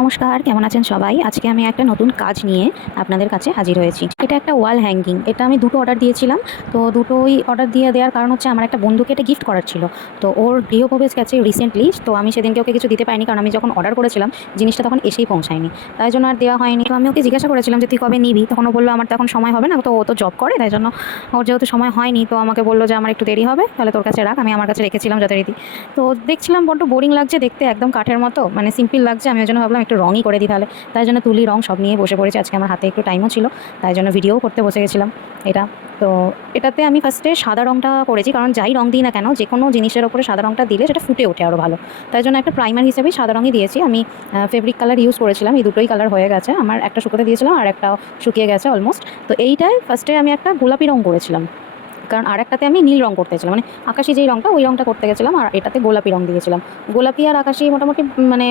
নমস্কার, কেমন আছেন সবাই? আজকে আমি একটা নতুন কাজ নিয়ে আপনাদের কাছে হাজির হয়েছি। এটা একটা ওয়াল হ্যাঙ্গিং। এটা আমি দুটো অর্ডার দিয়েছিলাম। তো দুটোই অর্ডার দেওয়ার কারণ হচ্ছে আমার একটা বন্ধুকে এটা গিফট করার ছিল। তো ওর গৃহপ্রবেশ গেছে রিসেন্টলি। তো আমি সেদিনকে ওকে কিছু দিতে পারিনি, কারণ আমি যখন অর্ডার করেছিলাম জিনিসটা তখন এসেই পৌঁছায়নি। তাই জন্য আর দেওয়া হয়নি। তো আমি ওকে জিজ্ঞাসা করেছিলাম যে তুই কবে নিবি? তখন ও বললো আমার তো এখন সময় হবে না। তো ও তো জব করে, তাই জন্য ওর যেহেতু সময় হয়নি, তো আমাকে বললো যে আমার একটু দেরি হবে, তাহলে তোর কাছে রাখ। আমি আমার কাছে রেখেছিলাম যথারীতি। তো দেখছিলাম বড্ড বোরিং লাগছে দেখতে, একদম কাঠের মতো, মানে সিম্পল লাগছে। আমি ওই জন্য ভাবলাম একটু রঙই করে দিই তাহলে। তাই জন্য তুলি রং সব নিয়ে বসে পড়েছি। আজকে আমার হাতে একটু টাইমও ছিল, তাই জন্য ভিডিও করতে বসে গেছিলাম এটা। তো এটাতে আমি ফার্স্টে সাদা রংটা করেছি, কারণ যাই রং দিই না কেন, যে কোনো জিনিসের ওপরে সাদা রংটা দিলে সেটা ফুটে ওঠে আরও ভালো। তাই জন্য একটা প্রাইমার হিসেবেই সাদা রঙই দিয়েছি আমি। ফেব্রিক কালার ইউজ করেছিলাম, এই দুটোই কালার হয়ে গেছে আমার। একটা শুকোতে দিয়েছিলাম আর একটা শুকিয়ে গেছে অলমোস্ট। তো এইটায় ফার্স্টে আমি একটা গোলাপি রং করেছিলাম, কারণ আরেকটাতে আমি নীল রং করতেছিলাম, মানে আকাশি যেই রংটা ওই রংটা করতে গেছিলাম, আর এটাতে গোলাপি রং দিয়েছিলাম। গোলাপি আর আকাশি মোটামুটি মানে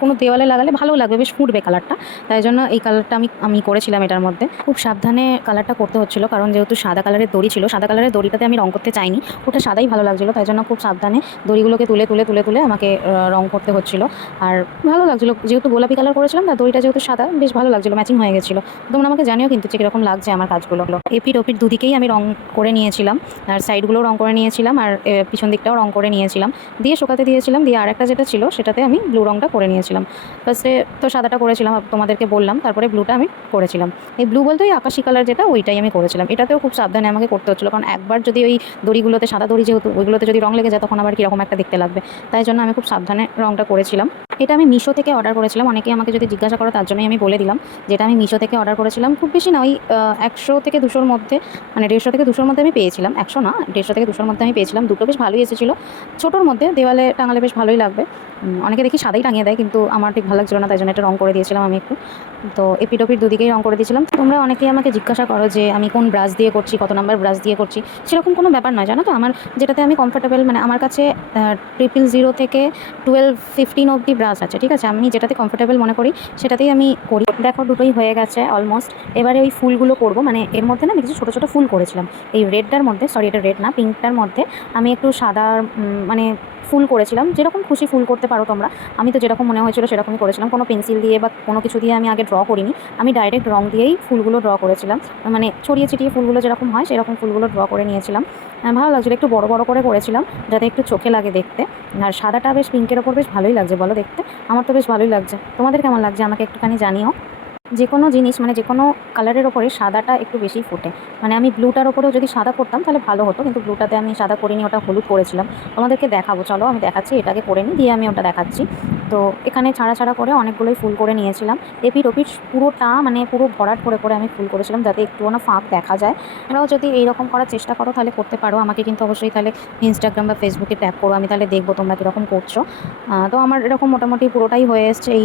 কোনো দেওয়ালে লাগালে ভালো লাগবে, বেশ ফুটবে কালারটা। তাই জন্য এই কালারটা আমি করেছিলাম এটার মধ্যে। খুব সাবধানে কালারটা করতে হচ্ছিলো, কারণ যেহেতু সাদা কালারের দড়ি ছিল, সাদা কালারের দড়িটাতে আমি রং করতে চাইনি, ওটা সাদাই ভালো লাগছিলো। তাই জন্য খুব সাবধানে দড়িগুলোকে তুলে তুলে তুলে তুলে আমাকে রং করতে হচ্ছিলো। আর ভালো লাগছিলো, যেহেতু গোলাপি কালার করেছিলাম তার দড়িটা যেহেতু সাদা, বেশ ভালো লাগছিলো, ম্যাচিং হয়ে গেছিলো। তোমরা আমাকে জানিও কিন্তু যে কীরকম লাগছে আমার কাজগুলো। এপিট ওপিট দুদিকেই আমি রং করে নিয়েছিলাম, আর সাইডগুলোও রং করে নিয়েছিলাম, আর পিছন দিকটাও রং করে নিয়েছিলাম, দিয়ে শুকাতে দিয়েছিলাম। দিয়ে আরেকটা যেটা ছিল সেটাতে আমি ব্লু রংটা করে নিয়েছিলাম। ফার্স্টে তো সাদাটা করেছিলাম, তোমাদেরকে বললাম, তারপরে ব্লুটা আমি করেছিলাম। এই ব্লু বলতে ওই আকাশি কালার যেটা, ওইটাই আমি করেছিলাম। এটাতেও খুব সাবধানে আমাকে করতে হচ্ছিলো, কারণ একবার যদি ওই দড়িগুলোতে, সাদা দড়ি যেহেতু, ওইগুলোতে যদি রং লেগে যায় তখন আবার কীরকম একটা দেখতে লাগবে। তাই জন্য আমি খুব সাবধানে রংটা করেছিলাম। এটা আমি মিশো থেকে অর্ডার করেছিলাম। অনেকেই আমাকে যদি জিজ্ঞাসা করো তার জন্যই আমি বলে দিলাম যেটা আমি মিশো থেকে অর্ডার করেছিলাম। খুব বেশি না, ওই 100 থেকে 200-র মধ্যে, মানে 150 থেকে 200-র মধ্যে আমি পেয়েছিলাম। 100 না, 150 থেকে 200-র মধ্যে আমি পেয়েছিলাম। দুটো বেশ ভালোই এসেছিলো, ছোটোর মধ্যে, দেওয়ালে টাঙালে বেশ ভালোই লাগবে। অনেকে দেখি সাদাই টাঙিয়ে দেয়, কিন্তু আমার ঠিক ভালো লাগছিলো না, তাই জন্য এটা রং করে দিয়েছিলাম আমি একটু। তো এপিট ওপিট দুদিকেই রং করে দিয়েছিলাম। তোমরা অনেকেই আমাকে জিজ্ঞাসা করো যে আমি কোন ব্রাশ দিয়ে করছি, কত নাম্বার ব্রাশ দিয়ে করছি। সেরকম কোনো ব্যাপার নয়, জানো তো। আমার যেটাতে আমি কমফোর্টেবল, মানে আমার কাছে 000 থেকে 12-15 অবধি ব্রাশ আছে, ঠিক আছে। আমি যেটাতে কমফোর্টেবল মনে করি সেটাতেই আমি করি। দেখো দুটোই হয়ে গেছে অলমোস্ট। এবারে ওই ফুলগুলো করবো, মানে এর মধ্যে না আমি কিছু ছোটো ছোটো ফুল করেছিলাম। এই রেডটার মধ্যে, সরি এটা রেড না, পিঙ্কটার মধ্যে আমি একটু সাদা মানে ফুল করেছিলাম। যেরকম খুশি ফুল করতে পারো তোমরা, আমি তো যেরকম মনে হয়েছিল সেরকমই করেছিলাম। কোনো পেন্সিল দিয়ে বা কোনো কিছু দিয়ে আমি আগে ড্র করিনি, আমি ডাইরেক্ট রং দিয়েই ফুলগুলো ড্র করেছিলাম। মানে ছড়িয়ে ছিটিয়ে ফুলগুলো যেরকম হয় সেরকম ফুলগুলো ড্র করে নিয়েছিলাম। ভালো লাগছিলো, একটু বড় বড় করে করেছিলাম যাতে একটু চোখে লাগে দেখতে। আর সাদাটা বেশ পিঙ্কের ওপর বেশ ভালোই লাগছে বলো দেখতে। আমার তো বেশ ভালোই লাগছে, তোমাদের কেমন লাগছে আমাকে একটুখানি জানিও। যে কোনো জিনিস, মানে যে কোনো কালারের ওপরে সাদাটা একটু বেশিই ফোটে। মানে আমি ব্লুটার ওপরেও যদি সাদা করতাম তাহলে ভালো হতো, কিন্তু ব্লুটাতে আমি সাদা করিনি, ওটা হলুদ করেছিলাম। তোমাদেরকে দেখাবো, চলো আমি দেখাচ্ছি, এটাকে করে নিই দিয়ে আমি ওটা দেখাচ্ছি। তো এখানে ছাড়া ছাড়া করে অনেকগুলোই ফুল করে নিয়েছিলাম। এপিট ওপিট পুরোটা, মানে পুরো ভরাট করে করে আমি ফুল করেছিলাম, যাতে একটুও না ফাঁক দেখা যায়। তোমরাও যদি এইরকম করার চেষ্টা করো তাহলে করতে পারো। আমাকে কিন্তু অবশ্যই তাহলে ইনস্টাগ্রাম বা ফেসবুকে ট্যাগ করো, আমি তাহলে দেখবো তোমরা কীরকম করছো। তো আমার এরকম মোটামুটি পুরোটাই হয়ে এসছে। এই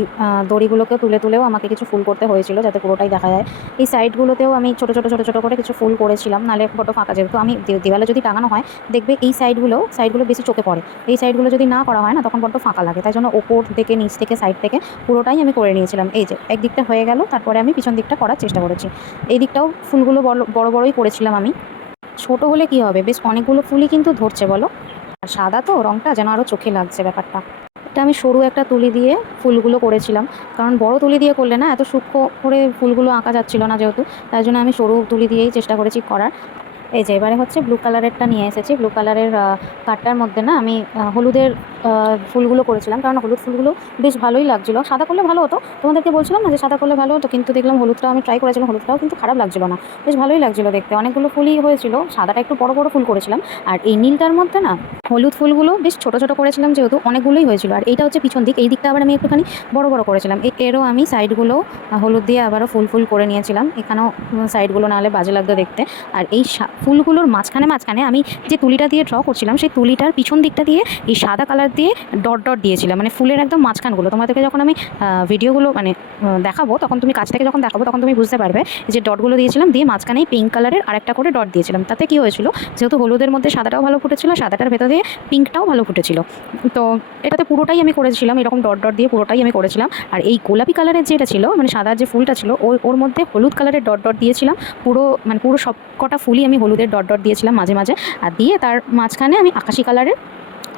দড়িগুলোকে তুলে তুলেও আমাকে কিছু ফুল করতে হয়েছিল যাতে পুরোটাই দেখা যায়। এই সাইডগুলোতেও আমি ছোটো ছোটো ছোটো ছোটো করে কিছু ফুল করেছিলাম, নাহলে ফটো ফাঁকা, যেহেতু আমি দেওয়ালে যদি টাঙানো হয় দেখবে এই সাইডগুলো বেশি চোখে পড়ে। এই সাইডগুলো যদি না করা হয় না তখন বড্ড ফাঁকা লাগে। তাই জন্য ওপর থেকে, নিচ থেকে, সাইড থেকে পুরোটাই আমি করে নিয়েছিলাম। এই যে একদিকটা হয়ে গেল, তারপরে আমি পিছন দিকটা করার চেষ্টা করেছি। এই দিকটাও ফুলগুলো বড় বড়ই করেছিলাম আমি। ছোট হলে কি হবে, বেশ অনেকগুলো ফুলই কিন্তু ধরছে বলো। আর সাদা তো রংটা যেন আরও চোখে লাগছে ব্যাপারটা। এটা আমি সরু একটা তুলি দিয়ে ফুলগুলো করেছিলাম, কারণ বড় তুলি দিয়ে করলে না এত সূক্ষ্ম করে ফুলগুলো আঁকা যাচ্ছিল না যেহেতু, তাই জন্য আমি সরু তুলি দিয়েই চেষ্টা করেছি করার। এই যে এবারে হচ্ছে ব্লু কালারেরটা নিয়ে এসেছি। ব্লু কালারের কাঠটার মধ্যে না আমি হলুদের ফুলগুলো করেছিলাম, কারণ হলুদ ফুলগুলো বেশ ভালোই লাগছিলো। সাদা করলে ভালো হতো, তোমাদেরকে বলছিলাম না যে সাদা করলে ভালো হতো, কিন্তু দেখলাম হলুদটাও আমি ট্রাই করেছিলাম, হলুদটাও কিন্তু খারাপ লাগছিলো না, বেশ ভালোই লাগছিলো দেখতে। অনেকগুলো ফুলই হয়েছিল, সাদাটা একটু বড় বড় ফুল করেছিলাম। আর এই নীলটার মধ্যে না হলুদ ফুলগুলো বেশ ছোটো ছোটো করেছিলাম, যেহেতু অনেকগুলোই হয়েছিল। আর এইটা হচ্ছে পিছন দিক, এই দিকটা আবার আমি একটুখানি বড় বড় করেছিলাম। এরও আমি সাইডগুলো হলুদ দিয়ে আবারও ফুল ফুল করে নিয়েছিলাম। এখানেও সাইডগুলো না হলে বাজে লাগতো দেখতে। আর এই ফুলগুলোর মাঝখানে মাঝখানে আমি যে তুলিটা দিয়ে ড্র করছিলাম, সেই তুলিটার পিছন দিকটা দিয়ে এই সাদা কালার দিয়ে ডট ডট দিয়েছিলাম, মানে ফুলের একদম মাঝখানগুলো। তোমাদেরকে যখন আমি ভিডিওগুলো মানে দেখাবো, তখন তুমি কাছ থেকে যখন দেখাবো তখন তুমি বুঝতে পারবে যে ডটগুলো দিয়েছিলাম, দিয়ে মাঝখানেই পিঙ্ক কালারের আরেকটা করে ডট দিয়েছিলাম। তাতে কি হয়েছিল, যেহেতু হলুদের মধ্যে সাদাটাও ভালো ফুটেছিল, সাদাটার ভেতর দিয়ে পিঙ্কটাও ভালো ফুটেছিল। তো এটাতে পুরোটাই আমি করেছিলাম এরকম ডট ডট দিয়ে, পুরোটাই আমি করেছিলাম। আর এই গোলাপি কালারের যেটা ছিল, মানে সাদার যে ফুলটা ছিল, ওর মধ্যে হলুদ কালারের ডট ডট দিয়েছিলাম। পুরো সব কটা ফুলই আমি হলুদের ডট ডট দিয়েছিলাম মাঝে মাঝে। আর দিয়ে তার মাঝখানে আমি আকাশি কালারের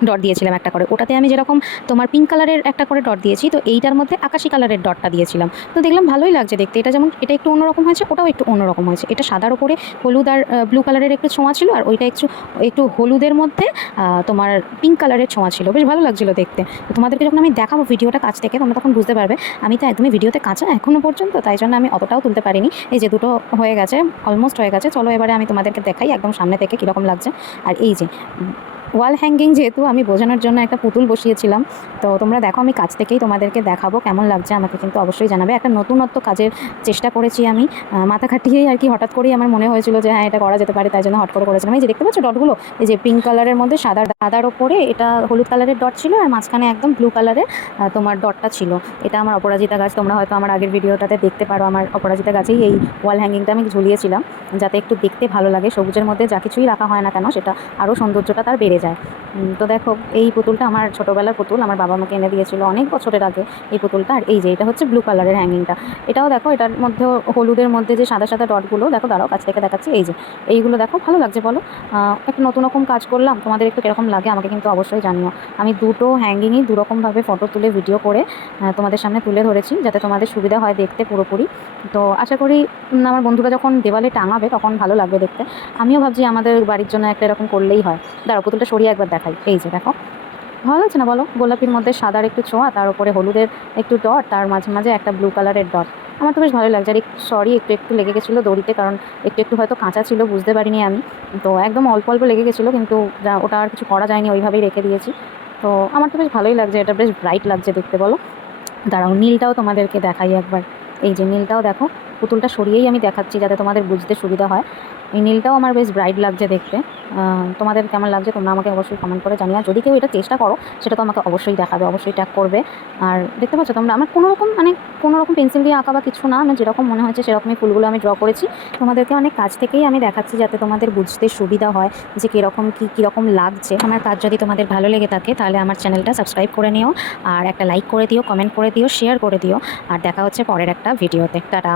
ডট দিয়েছিলাম একটা করে, ওটাতে আমি যেরকম তোমার পিঙ্ক কালারের একটা করে ডট দিয়েছি, তো এইটার মধ্যে আকাশি কালারের ডটটা দিয়েছিলাম। তো দেখলাম ভালোই লাগছে দেখতে, এটা যেমন এটা একটু অন্যরকম হয়েছে, ওটাও একটু অন্যরকম হয়েছে। এটা সাদার ওপরে হলুদ আর ব্লু কালারের একটু ছোঁয়া ছিল, আর ওইটা একটু একটু হলুদের মধ্যে তোমার পিঙ্ক কালারের ছোঁয়া ছিল, বেশ ভালো লাগছিলো দেখতে। তো তোমাদেরকে যখন আমি দেখাবো ভিডিওটা কাছ থেকে, তোমরা তখন বুঝতে পারবে। আমি তো একদমই ভিডিওতে কাঁচা এখনও পর্যন্ত, তাই জন্য আমি অতটাও তুলতে পারিনি। এই যে দুটো হয়ে গেছে, অলমোস্ট হয়ে গেছে। চলো এবারে আমি তোমাদেরকে দেখাই একদম সামনে থেকে কীরকম লাগছে। আর এই যে ওয়াল হ্যাঙ্গিং, যেহেতু আমি বোঝানোর জন্য একটা পুতুল বসিয়েছিলাম, তো তোমরা দেখো আমি কাছ থেকেই তোমাদেরকে দেখাবো কেমন লাগছে, আমাকে কিন্তু অবশ্যই জানাবে। একটা নতুনত্ব কাজের চেষ্টা করেছি আমি, মাথা খাটিয়েই আর কি, হঠাৎ করেই আমার মনে হয়েছিল যে হ্যাঁ এটা করা যেতে পারে, তাই জন্য হট করে করেছিলাম। এই যে দেখতে পাচ্ছ ডটগুলো, এই যে পিঙ্ক কালারের মধ্যে সাদার ওপরে এটা হলুদ কালারের ডট ছিল, আর মাঝখানে একদম ব্লু কালারের তোমার ডটটা ছিল। এটা আমার অপরাজিতা গাছ, তোমরা হয়তো আমার আগের ভিডিওটাতে দেখতে পারো। আমার অপরাজিতা গাছেই এই ওয়াল হ্যাঙ্গিংটা আমি ঝুলিয়েছিলাম, যাতে একটু দেখতে ভালো লাগে। সবুজের মধ্যে যা কিছুই রাখা হয় না কেন, সেটা আরও সৌন্দর্যটা তার বেড়ে যায়। তো দেখো এই পুতুলটা আমার ছোটোবেলার পুতুল, আমার বাবা আমাকে এনে দিয়েছিল অনেক বছরের আগে এই পুতুলটা। আর এই যে এটা হচ্ছে ব্লু কালারের হ্যাঙ্গিংটা, এটাও দেখো, এটার মধ্যে হলুদের মধ্যে যে সাদা সাদা ডটগুলো দেখো, দাঁড়াও কাছ থেকে দেখাচ্ছি। এই যে এইগুলো দেখো, ভালো লাগছে বলো? একটা নতুন রকম কাজ করলাম, তোমাদের একটু কীরকম লাগে আমাকে কিন্তু অবশ্যই জানিও। আমি দুটো হ্যাঙ্গিংই দুরকমভাবে ফটো তুলে ভিডিও করে তোমাদের সামনে তুলে ধরেছি, যাতে তোমাদের সুবিধা হয় দেখতে পুরোপুরি। তো আশা করি আমার বন্ধুরা যখন দেওয়ালে টাঙাবে তখন ভালো লাগবে দেখতে। আমিও ভাবছি আমাদের বাড়ির জন্য একটা এরকম করলেই হয়। দাঁড়াও পুতুলটা সরিয়ে একবার দেখাই। এই যে দেখো, ভালো লাগছে না বলো? গোলাপির মধ্যে সাদার একটু ছোঁয়া, তার উপরে হলুদের একটু ডট, তার মাঝে মাঝে একটা ব্লু কালারের ডট। আমার তো বেশ ভালো লাগছে। আর সরি একটু একটু লেগে গেছিলো দড়িতে, কারণ একটু একটু হয়তো কাঁচা ছিল, বুঝতে পারিনি আমি। তো একদম অল্প অল্প লেগে গেছিলো, কিন্তু ওটা আর কিছু করা যায়নি, ওইভাবেই রেখে দিয়েছি। তো আমার তো বেশ ভালোই লাগছে, এটা বেশ ব্রাইট লাগছে দেখতে বলো। দাঁড়াও নীলটাও তোমাদেরকে দেখাই একবার। এই যে নীলটাও দেখো, পুতুলটা সরিয়েই আমি দেখাচ্ছি যাতে তোমাদের বুঝতে সুবিধা হয়। এই নীলটাও আমার বেশ ব্রাইট লাগছে দেখতে। তোমাদের কেমন লাগছে তোমরা আমাকে অবশ্যই কমেন্ট করে জানিও। যদি কেউ এটা চেষ্টা করো, সেটা তো আমাকে অবশ্যই দেখাবে, অবশ্যই ট্যাগ করবে। আর দেখতে পাচ্ছ তোমরা, আমার কোনো রকম পেন্সিল দিয়ে আঁকা বা কিছু না, আমার যেরকম মনে হয়েছে সেরকমই ফুলগুলো আমি ড্র করেছি। তোমাদেরকে অনেক কাছ থেকেই আমি দেখাচ্ছি, যাতে তোমাদের বুঝতে সুবিধা হয় যে কীরকম লাগছে। আমার কাজ যদি তোমাদের ভালো লেগে থাকে, তাহলে আমার চ্যানেলটা সাবস্ক্রাইব করে নিও, আর একটা লাইক করে দিও, কমেন্ট করে দিও, শেয়ার করে দিও। আর দেখা হচ্ছে পরের একটা ভিডিওতে। টাটা।